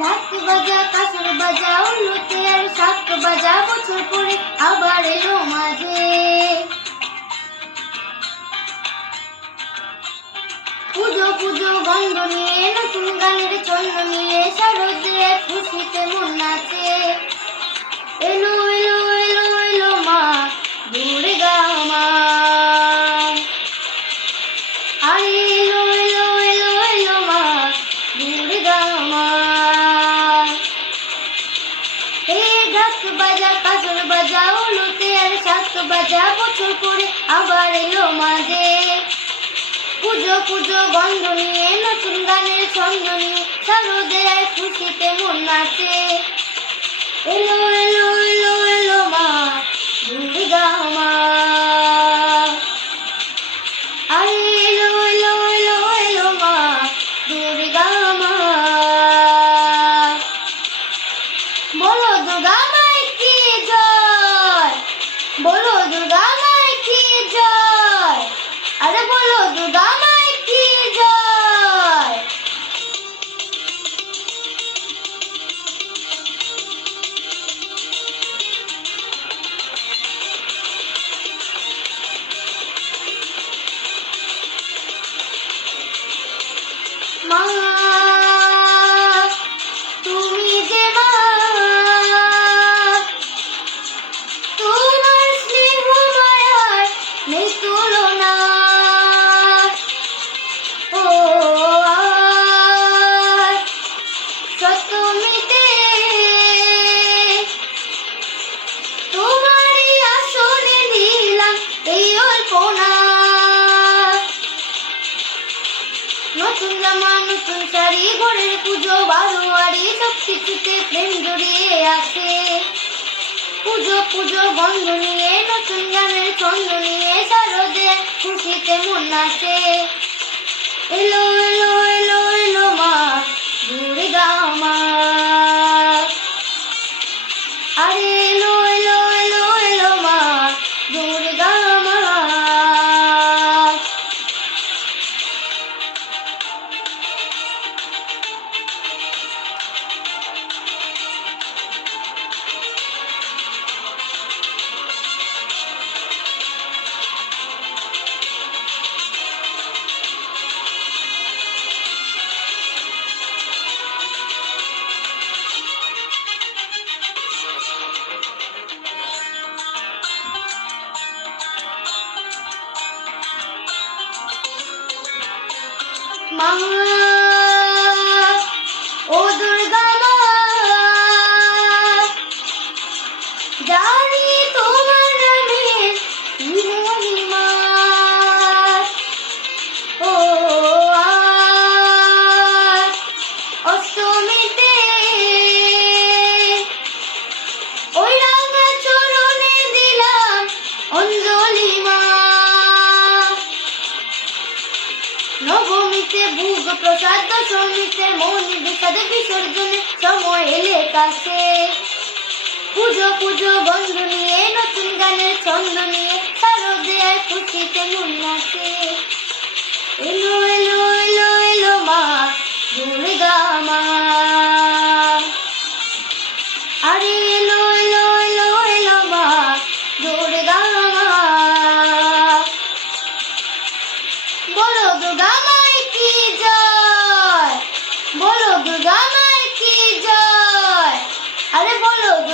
বাজা কাঁসর বাজা উল্লুতে আর শাক বাজা, বছর পরে আবার এলো মাঝে। পুজো পুজো, গন্ধ নিয়ে, নতুন গানের ছন্দ নিয়ে, শারদে খুশিতে মন নাচে। বাজা কাসর বাজা উলুতে আর শাক বাজা বছর পরে আবার এলো মাঝে। পুজো পুজো, গন্ধ নিয়ে, নতুন গানের ছন্দ নিয়ে শারদে খুশিতে মন নাচে। এলো এলো এলো এলো মা দুর্গা মা। মা মা। বলো দুর্গা জয় বলো দুর্গা মাই কি জয়? আরে বলো দুর্গা মাই কি জয়? মা ঘরের পুজো বারোয়ারি সব কিছুতে প্রেম জড়িয়ে আছে। পুজো পুজো, বন্ধ নিয়ে, নতুন গানের ছন্দ নিয়ে শারদে খুশিতে মন নাচে এলো এলো এলো এলো মা, দুর্গা মা। মা ও ভোগ প্রসাদ শ্রমিতে মৌনি বিসর্জনে সময় এলে কাছে। পুজো পুজো, বন্ধু নিয়ে, নতুন গানের ছন্দ নিয়ে খুশিতে মন এলো এলো এলো এলো মা, দুর্গা মা। আরে এলো এলো এলো এলো মা, দুর্গা মা। বলো দুর্গা মা। Lượng.